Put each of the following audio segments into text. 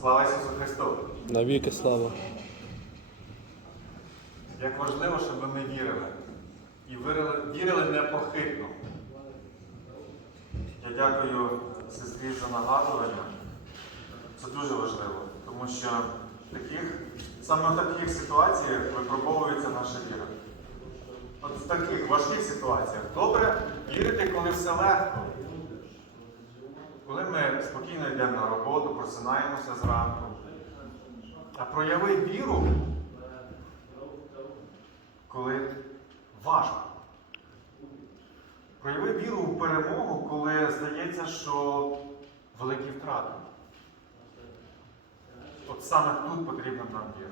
Слава Ісусу Христу! Навіки слава. Як важливо, щоб ми вірили. І вірили, вірили непохитно. Я дякую сестрі за нагадування. Це дуже важливо, тому що таких, саме в таких ситуаціях випробовується наша віра. От в таких важких ситуаціях добре вірити, коли все легко. Коли ми спокійно йдемо на роботу, просинаємося зранку. А прояви віру, коли важко. Прояви віру у перемогу, коли здається, що великі втрати. От саме тут потрібна нам віра.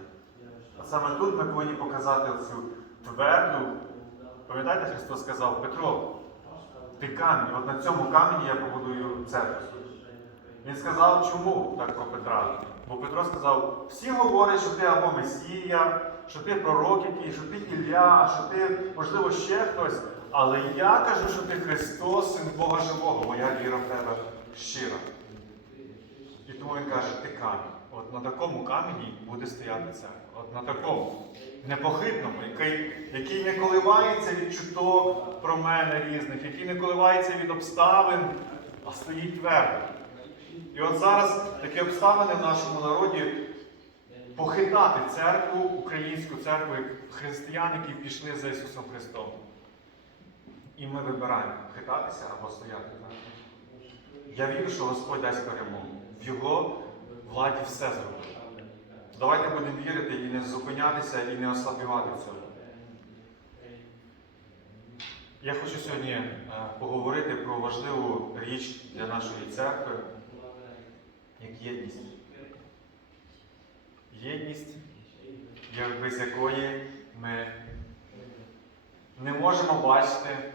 А саме тут ми повинні показати цю тверду. Пам'ятаєте, Христос сказав, Петро, ти камінь, от на цьому камені я побудую церкву. Він сказав, чому так про Петра? Бо Петро сказав, всі говорять, що ти або Месія, що ти пророк який, що ти Ілля, що ти, можливо, ще хтось. Але я кажу, що ти Христос, син Бога живого, моя віра в тебе щира. І тому він каже, ти камінь. На такому камені буде стояти церква. От на такому непохитному, який, який не коливається від чуток про мене різних, який не коливається від обставин, а стоїть твердо. І от зараз такі обставини в нашому народі похитати церкву, українську церкву, як християн, які пішли за Ісусом Христом. І ми вибираємо хитатися або стояти. Я вірю, що Господь дасть перемогу. В Його владі все зробить. Давайте будемо вірити і не зупинятися, і не ослабівати в цьому. Я хочу сьогодні е, поговорити про важливу річ для нашої церкви, як єдність. Єдність, без якої ми не можемо бачити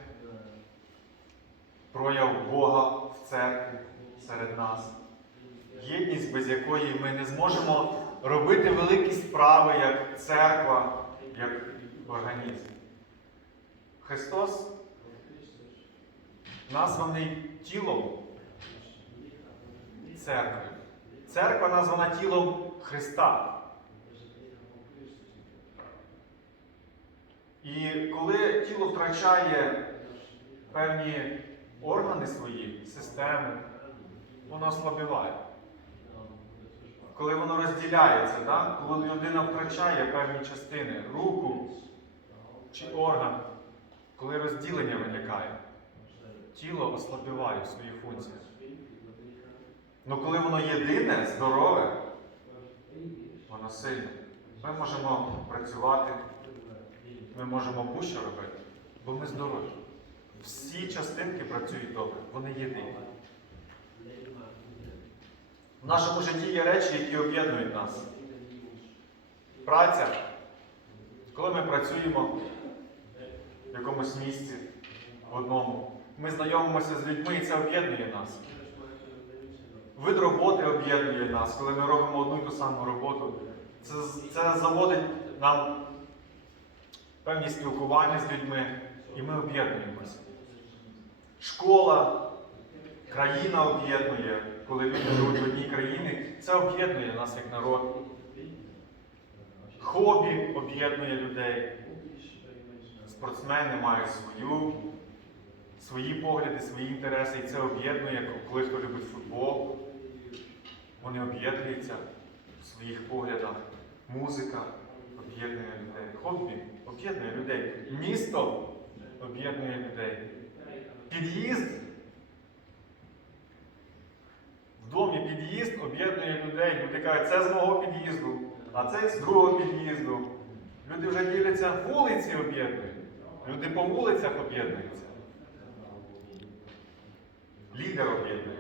прояв Бога в церкві серед нас. Єдність, без якої ми не зможемо робити великі справи як церква, як організм. Христос названий тілом церкви. Церква названа тілом Христа. І коли тіло втрачає певні органи свої, системи, воно ослабіває. Коли воно розділяється, да? коли людина втрачає певні частини, руку чи орган, коли розділення виникає, тіло ослабіває в своїх функціях. Ну коли воно єдине, здорове, воно сильне. Ми можемо працювати, ми можемо будь-що робити, бо ми здорові. Всі частинки працюють добре, вони єдині. В нашому житті є речі, які об'єднують нас. Праця. Коли ми працюємо в якомусь місці, в одному, ми знайомимося з людьми і це об'єднує нас. Вид роботи об'єднує нас, коли ми робимо одну і ту саму роботу. Це, це заводить нам певні спілкування з людьми, і ми об'єднуємося. Школа, країна об'єднує, коли люди живуть в одній країні, це об'єднує нас як народ. Хобі об'єднує людей. Спортсмени мають свою, свої погляди, свої інтереси, і це об'єднує, коли хто любить футбол. Вони об'єднуються в своїх поглядах. Музика об'єднує людей. Хобі об'єднує людей. Місто об'єднує людей. Під'їзд. В домі під'їзд об'єднує людей. Люди кажуть, це з мого під'їзду, а це з другого під'їзду. Люди вже діляться, вулиці об'єднують. Люди по вулицях об'єднуються. Лідер об'єднує.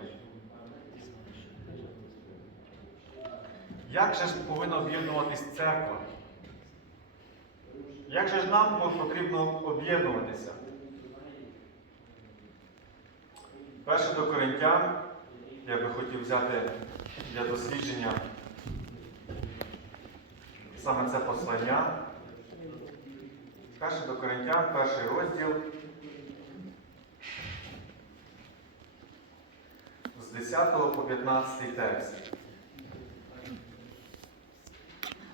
Як же ж повинна об'єднуватись церква? Як же ж нам потрібно об'єднуватися? Перше до Коринтян я би хотів взяти для дослідження саме це послання. Перше до Коринтян, перший розділ. З 10 по 15 текст.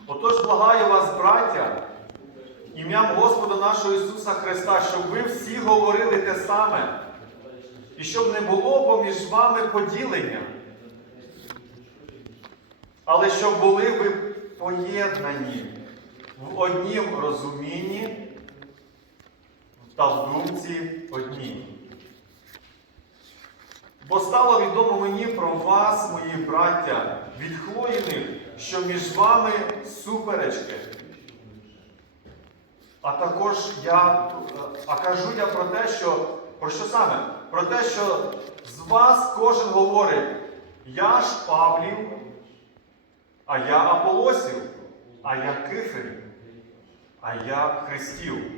Отож, благаю вас, браття, ім'ям Господа нашого Ісуса Христа, щоб ви всі говорили те саме, і щоб не було поміж вами поділення, але щоб були ви поєднані в однім розумінні та в думці одній. Бо стало відомо мені про вас, мої браття, від Хлоїних, що між вами суперечки. А також я, а кажу я про те, що про що саме? Про те, що з вас кожен говорить, я ж Павлів, а я Аполосів, а я Киферів, а я Христів.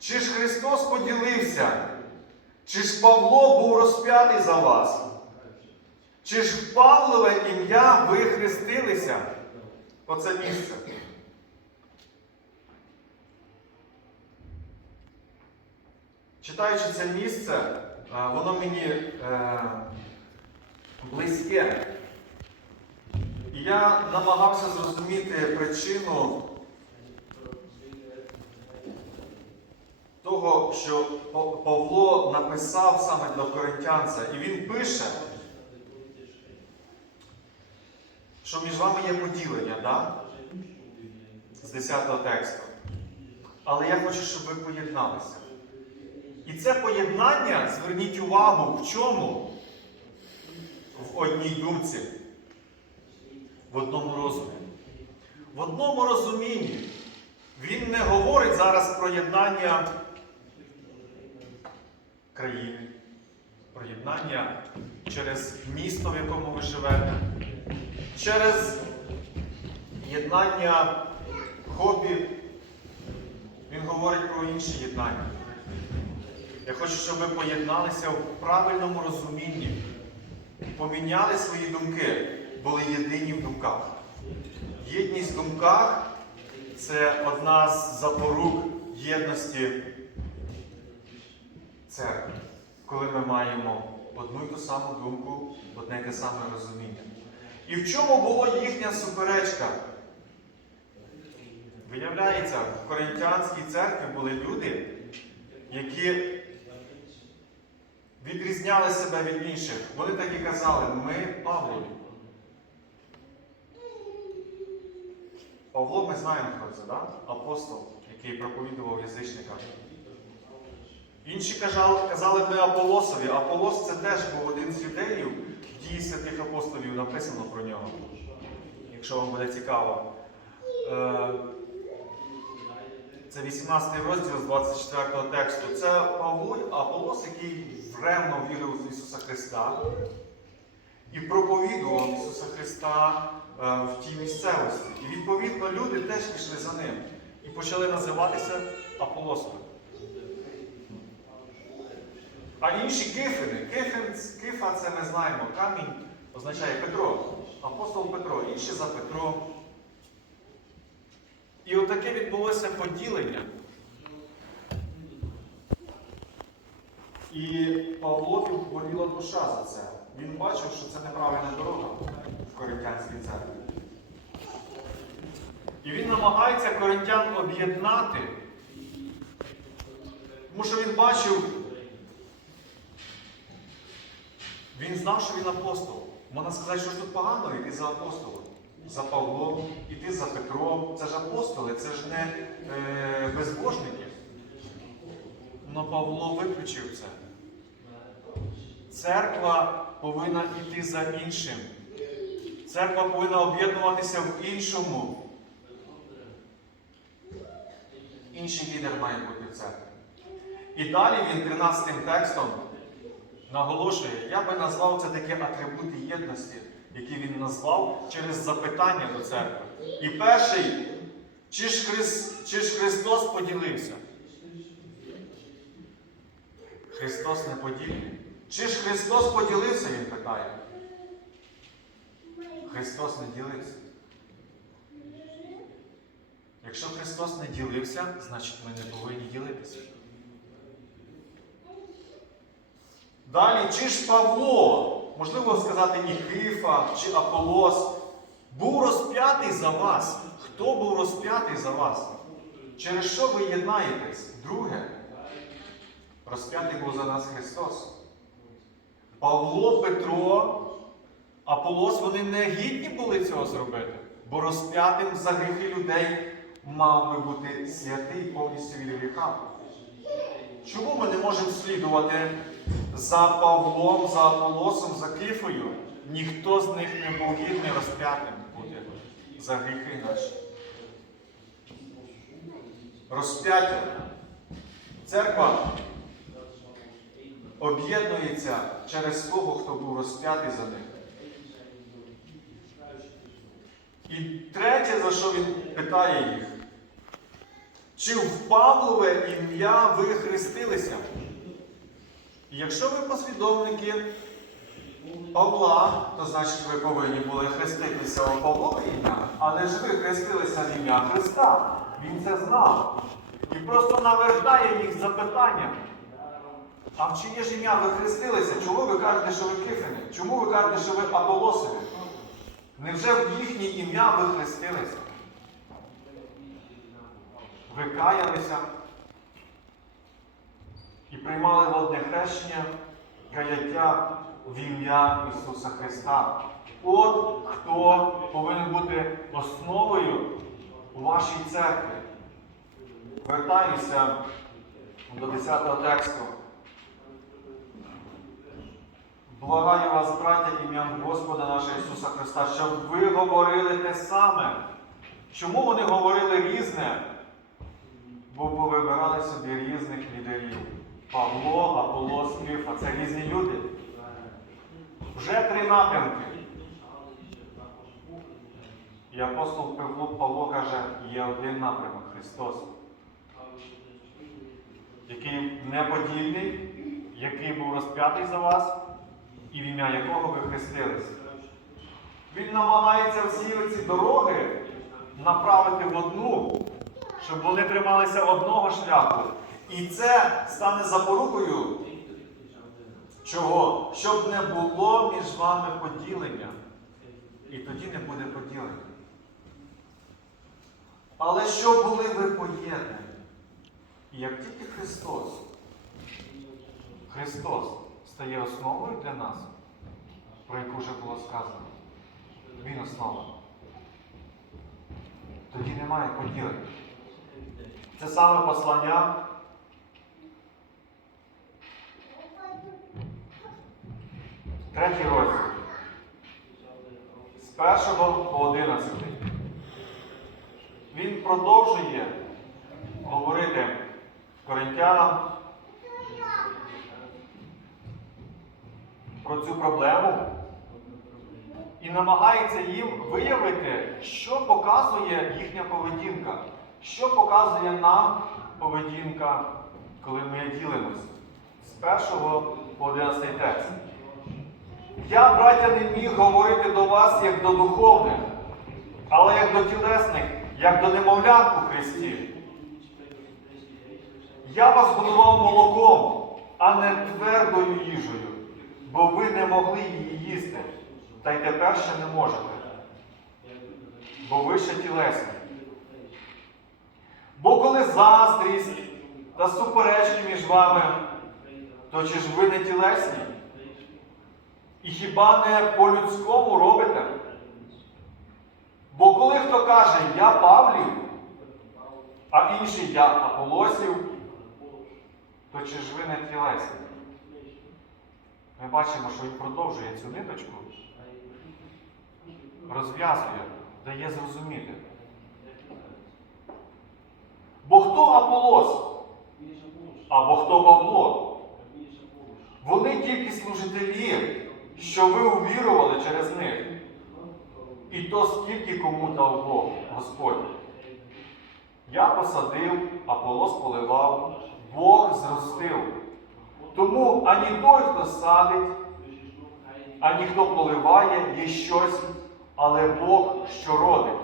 Чи ж Христос поділився? Чи ж Павло був розп'ятий за вас? Чи ж в Павлове ім'я ви хрестилися? Оце місце. Читаючи це місце, е, воно мені е, близьке. І я намагався зрозуміти причину того, що Павло написав саме до коринтянця, і він пише, що між вами є поділення, да? з 10 тексту. Але я хочу, щоб ви поєдналися. І це поєднання, зверніть увагу, в чому? В одній думці, в одному розумі. В одному розумінні. Він не говорить зараз про єднання країни, про єднання через місто, в якому ви живете, через єднання хобі. Він говорить про інші єднання. Я хочу, щоб ви поєдналися в правильному розумінні, поміняли свої думки, були єдині в думках. Єдність в думках це одна з запорук єдності церкви, коли ми маємо одну й ту саму думку, одне й те саме розуміння. І в чому була їхня суперечка? Виявляється, в Коринтянській церкві були люди, які відрізняли себе від інших. Вони так і казали, ми Павлові. Павло ми знаємо, хто це, да? апостол, який проповідував язичникам. Інші казали, ми Аполосові. Аполос це теж був один з юдеїв, дії святих апостолів написано про нього, якщо вам буде цікаво. Е, Це 18 розділ з 24 тексту. Це Павло Аполос, який ревно вірив в Ісуса Христа і проповідував Ісуса Христа е, в тій місцевості. І відповідно люди теж пішли за ним і почали називатися Аполосами. А інші кифини, кифин, кифа це ми знаємо, камінь означає Петро, апостол Петро, інші за Петро. І отаке відбулося поділення. І Павло боліла душа за це. Він бачив, що це неправильна дорога в Коринтянській церкві. І він намагається коринтян об'єднати, тому що він бачив, він знав, що він апостол. Можна сказати, що тут погано йти за апостолом. За Павлом, іти за Петром. Це ж апостоли, це ж не е, безбожники. Но Павло виключив це. Церква повинна йти за іншим. Церква повинна об'єднуватися в іншому. Інший лідер має бути в церкві. І далі він 13 текстом наголошує, я би назвав це такі атрибути єдності, які він назвав через запитання до церкви. І перший, чи ж, Хрис, чи ж Христос поділився? Христос не поділений. Чи ж Христос поділився, він питає? Христос не ділився. Якщо Христос не ділився, значить ми не повинні ділитися. Далі, чи ж Павло, можливо сказати і Кифа, чи Аполос, був розп'ятий за вас. Хто був розп'ятий за вас? Через що ви єднаєтесь? Друге, розп'ятий був за нас Христос. Павло, Петро, Аполос, вони не гідні були цього зробити, бо розп'ятим за гріхи людей мав би бути святий повністю від гріха. Чому ми не можемо слідувати за Павлом, за Аполосом, за Кифою? Ніхто з них не був гідний розп'ятим бути за гріхи наші. Розп'яття. Церква об'єднується через того, хто був розп'ятий за них. І третє, за що він питає їх, чи в Павлове ім'я ви хрестилися? І якщо ви послідовники Павла, то значить ви повинні були хреститися у Павлове ім'я, але ж ви хрестилися в ім'я Христа. Він це знав. І просто навертає їх запитанням. В чиє ж ім'я ви хрестилися? Чому ви кажете, що ви кифини? Чому ви кажете, що ви Аполосові? Невже в їхнє ім'я ви хрестилися? Ви каялися і приймали водне хрещення, каяття в ім'я Ісуса Христа. От хто повинен бути основою у вашій церкві. Вертаюся до 10 тексту. Благаю вас, браття, ім'ям Господа нашого Ісуса Христа, щоб ви говорили те саме. Чому вони говорили різне? Бо повибирали собі різних лідерів. Павло, Аполос, Кифа це різні люди. Вже три напрямки. І апостол Павло, Павло каже, є один напрямок Христос, який неподільний, який був розп'ятий за вас, і в ім'я якого ви хрестилися. Він намагається всі ці дороги направити в одну, щоб вони трималися одного шляху. І це стане запорукою чого? Щоб не було між вами поділення. І тоді не буде поділення. Але щоб були ви поєднані. І як тільки Христос, Христос стає основою для нас, про яку вже було сказано, Він основа. Тоді немає поділення. Це саме послання. Третій розділ. З першого по одинадцятий. Він продовжує говорити коринтянам про цю проблему і намагається їм виявити, що показує їхня поведінка, що показує нам поведінка, коли ми ділимося. З першого по одинадцятий текст. Я, браття, не міг говорити до вас як до духовних, але як до тілесних, як до немовлят у Христі. Я вас годував молоком, а не твердою їжею, бо ви не могли її їсти, та й тепер ще не можете, бо ви ще тілесні. Бо коли заздрість та суперечки між вами, то чи ж ви не тілесні? І хіба не по-людському робите? Бо коли хто каже Я Павлів, а інший я Аполосів, то чи ж ви не тілесні? Ми бачимо, що він продовжує цю ниточку, розв'язує, дає зрозуміти. Бо хто Аполос? Або хто Павло? Вони тільки служителі, що ви увірували через них. І то скільки кому дав Бог, Господь. Я посадив, Аполос поливав, Бог зростив. Тому ані той, хто садить, ані хто поливає, є щось, але Бог що родить.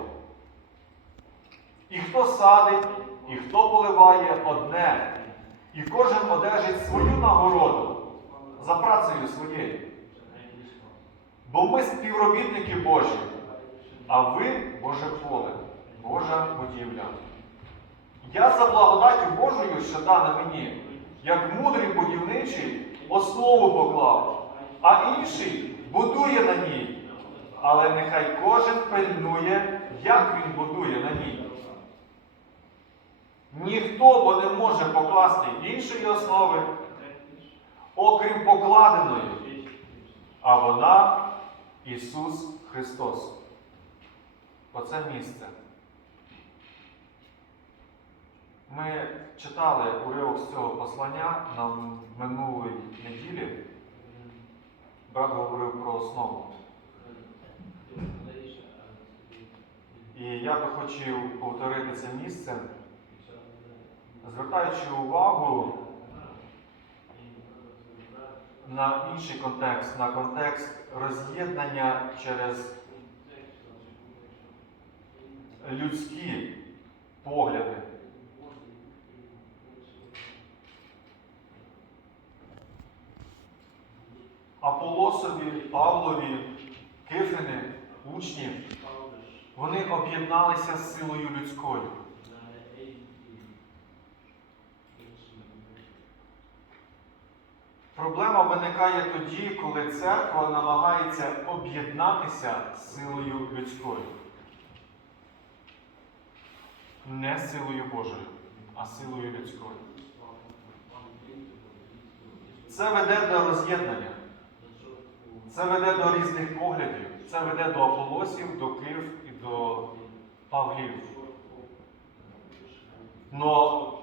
І хто садить, і хто поливає одне, і кожен одержить свою нагороду за працею своєю. Бо ми співробітники Божі. а ви Боже поле, Божа будівля. Я за благодаттю Божою, що дана мені, як мудрий будівничий, основу поклав, а інший будує на ній. Але нехай кожен пильнує, як він будує на ній. Ніхто бо не може покласти іншої основи, окрім покладеної, а вона Ісус Христос. Оце місце. Ми читали уривок з цього послання на минулій неділі. Брат говорив про основу. І я би хотів повторити це місце, звертаючи увагу на інший контекст, на контекст роз'єднання через людські погляди. Аполосові, Павлові, Кифини, учні, вони об'єдналися з силою людською. Проблема виникає тоді, коли церква намагається об'єднатися з силою людською. Не силою Божою, а силою людською. Це веде до роз'єднання. Це веде до різних поглядів. Це веде до Аполосів, до Кив і до Павлів. Но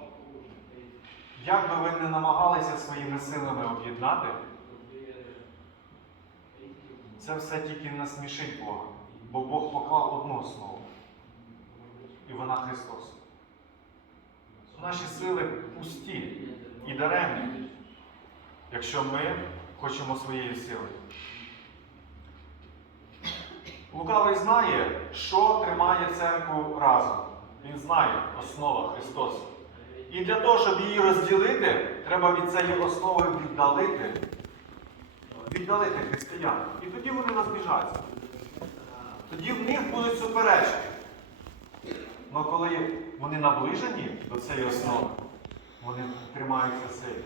як би ви не намагалися своїми силами об'єднати, це все тільки насмішить Бога. Бо Бог поклав одну основу. І вона Христос. Наші сили пусті і даремні, якщо ми хочемо своєї сили. Лукавий знає, що тримає церкву разом. Він знає основа Христос. І для того, щоб її розділити, треба від цієї основи віддалити. Віддалити християн. І тоді вони розбіжаться. Тоді в них будуть суперечки. Але коли вони наближені до цієї основи, вони тримаються сильно.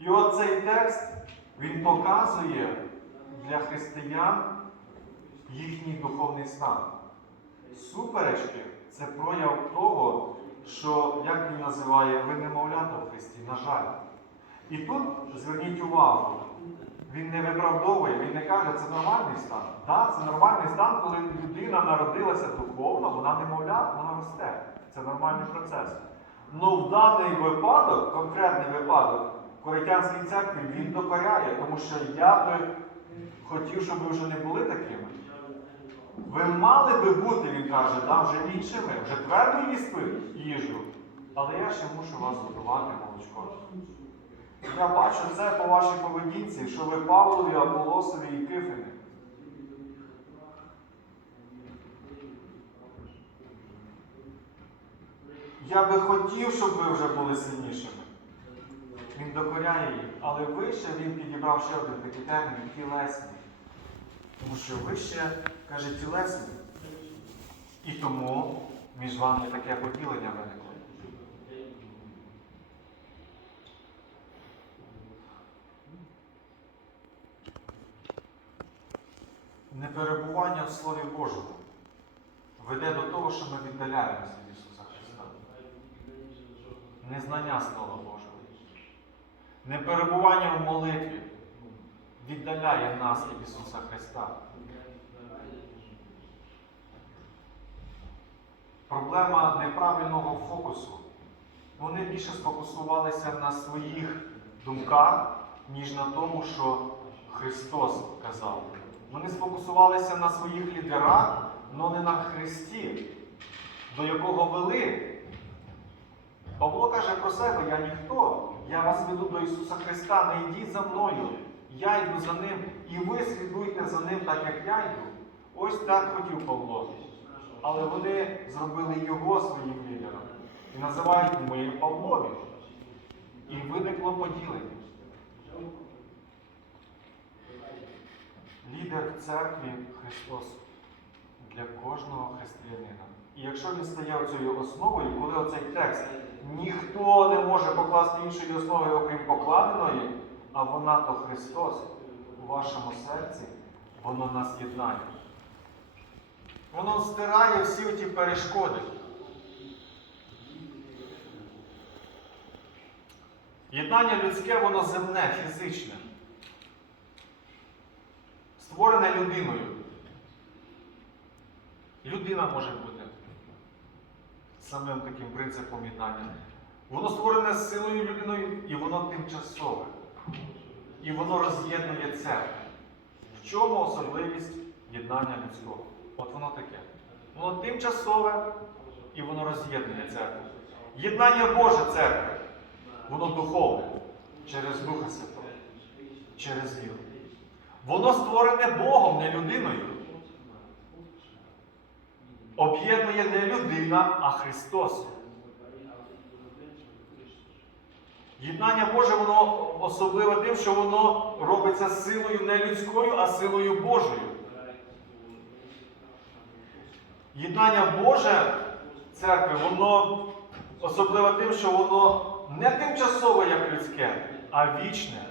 І от цей текст, він показує для християн їхній духовний стан. Суперечки це прояв того, що, як він називає, ви немовлята в Христі, на жаль. І тут зверніть увагу, він не виправдовує, він не каже, це нормальний стан. Так, це нормальний стан, коли людина народилася духовно, вона немовля, вона росте. Це нормальний процес. Ну в даний випадок, конкретний випадок, Коритянській церкві він докоряє, тому що я би хотів, щоб ви вже не були такими. Ви мали би бути, він каже, да, вже іншими, вже твердо їсти їжу. Але я ще мушу вас готувати молочко. Я бачу це по вашій поведінці, що ви Павлові, Аполосові і Кифини. Я би хотів, щоб ви вже були сильнішими. Він докоряє їх, але вище він підібрав ще один такий термін тілесний. Тому що ви ще, каже, тілесні. І тому між вами таке поділення виникло. Неперебування в Слові Божому веде до того, що ми віддаляємося від Ісуса Христа. Незнання Слова Божого. Неперебування в молитві віддаляє нас від Ісуса Христа. Проблема неправильного фокусу. Вони більше сфокусувалися на своїх думках, ніж на тому, що Христос казав. Вони сфокусувалися на своїх лідерах, але не на Христі, до якого вели. Павло каже про себе, я ніхто. Я вас веду до Ісуса Христа, не йдіть за мною. Я йду за Ним, і ви слідуйте за Ним, так як я йду. Ось так хотів Павло. Але вони зробили його своїм лідером. І називають ми Павлові. І виникло поділення. лідер церкві Христос для кожного християнина. І якщо він стає цією основою, коли оцей текст ніхто не може покласти іншої основи, окрім покладеної, а вона то Христос у вашому серці, воно нас єднає. Воно стирає всі ті перешкоди. Єднання людське, воно земне, фізичне. Створене людиною. Людина може бути самим таким принципом єднання. Воно створене силою людиною і воно тимчасове. І воно роз'єднує церкву. В чому особливість єднання людського? От воно таке. Воно тимчасове і воно роз'єднує церкву. Єднання Боже церкви, воно духовне через Духа Святого, через віру. Воно створене Богом, не людиною. Об'єднує не людина, а Христос. Єднання Боже, воно особливе тим, що воно робиться силою не людською, а силою Божою. Єднання Боже церкви, воно особливе тим, що воно не тимчасове, як людське, а вічне.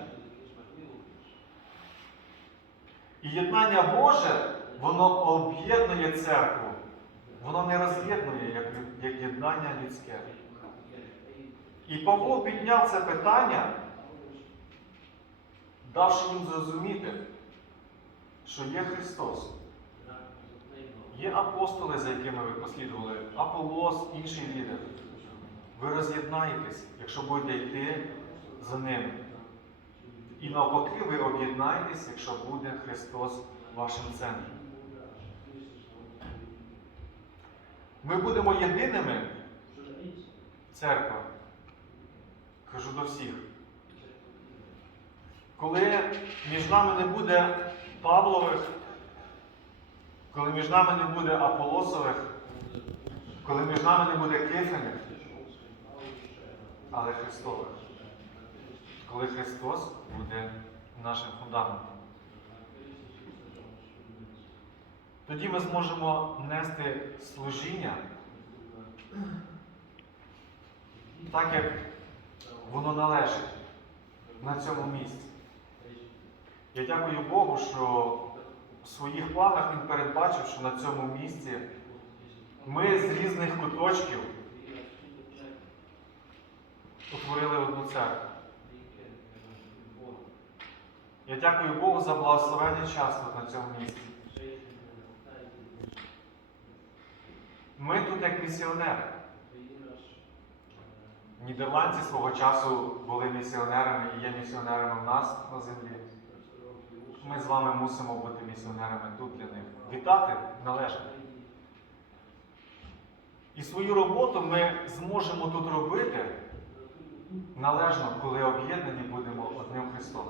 І єднання Боже, воно об'єднує церкву. Воно не роз'єднує, як, єднання людське. І Павло підняв це питання, давши їм зрозуміти, що є Христос. Є апостоли, за якими ви послідували, Аполос, інший лідер. Ви роз'єднаєтесь, якщо будете йти за ними. І навпаки, ви об'єднаєтесь, якщо буде Христос вашим центром. Ми будемо єдиними, церква, кажу до всіх. Коли між нами не буде Павлових, коли між нами не буде Аполосових, коли між нами не буде Кифених, але Христових. Коли Христос буде нашим фундаментом. Тоді ми зможемо нести служіння так, як воно належить на цьому місці. Я дякую Богу, що в своїх планах Він передбачив, що на цьому місці ми з різних куточків утворили одну церкву. Я дякую Богу за благословення час тут на цьому місці. Ми тут як місіонери. Нідерландці свого часу були місіонерами і є місіонерами в нас на землі. Ми з вами мусимо бути місіонерами тут для них. Вітати належно. І свою роботу ми зможемо тут робити належно, коли об'єднані будемо одним Христом.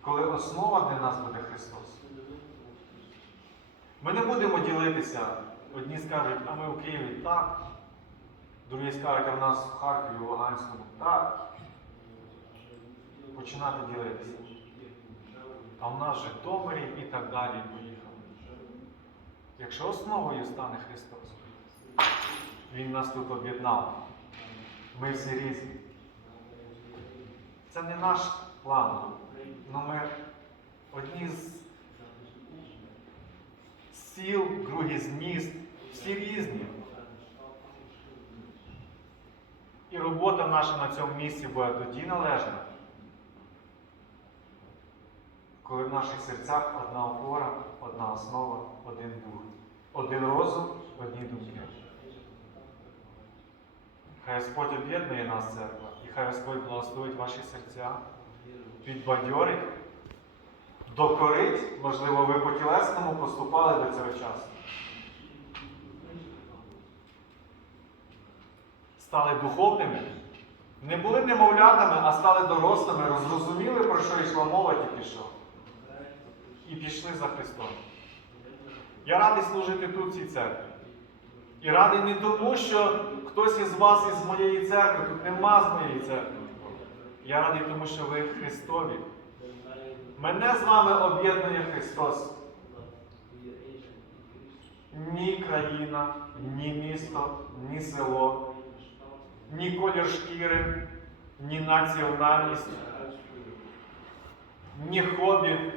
Коли основа для нас буде Христос. Ми не будемо ділитися. Одні скажуть, а ми в Києві так. Скажуть, а в нас в Харкові, в Луганському так. Починати ділитися. А в нас Житомирі і так далі поїхали. Якщо основою стане Христос, Він нас тут об'єднав. Ми всі різні. Це не наш план. але ми одні з сіл, другі з міст, всі різні. І робота наша на цьому місці буде тоді належна, коли в наших серцях одна опора, одна основа, один дух, один розум, одні думки. Хай Господь об'єднує нас, церква, і хай Господь благословить ваші серця, підбадьорить, докорить, можливо, ви по тілесному поступали до цього часу. Стали духовними, не були немовлятами, а стали дорослими, розрозуміли, про що йшла мова тільки що. І пішли за Христом. Я радий служити тут в цій церкві. І радий не тому, що хтось із вас із моєї церкви, тут нема з моєї церкви. Я радий тому, що ви Христові. Мене з вами об'єднує Христос. Ні країна, ні місто, ні село, ні колір шкіри, ні національність, ні хобі.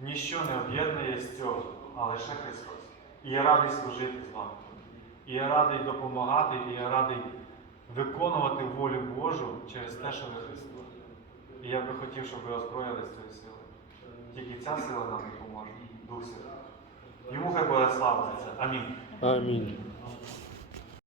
Ніщо не об'єднує з цього, а лише Христос. І я радий служити з вами. І я радий допомагати, і я радий виконувати волю Божу через те, що ви Христос. І я би хотів, щоб ви озброїлися цією силою. Тільки ця сила нам допоможе, Дух Святий. Йому хай буде слава за це. Амінь. Амінь.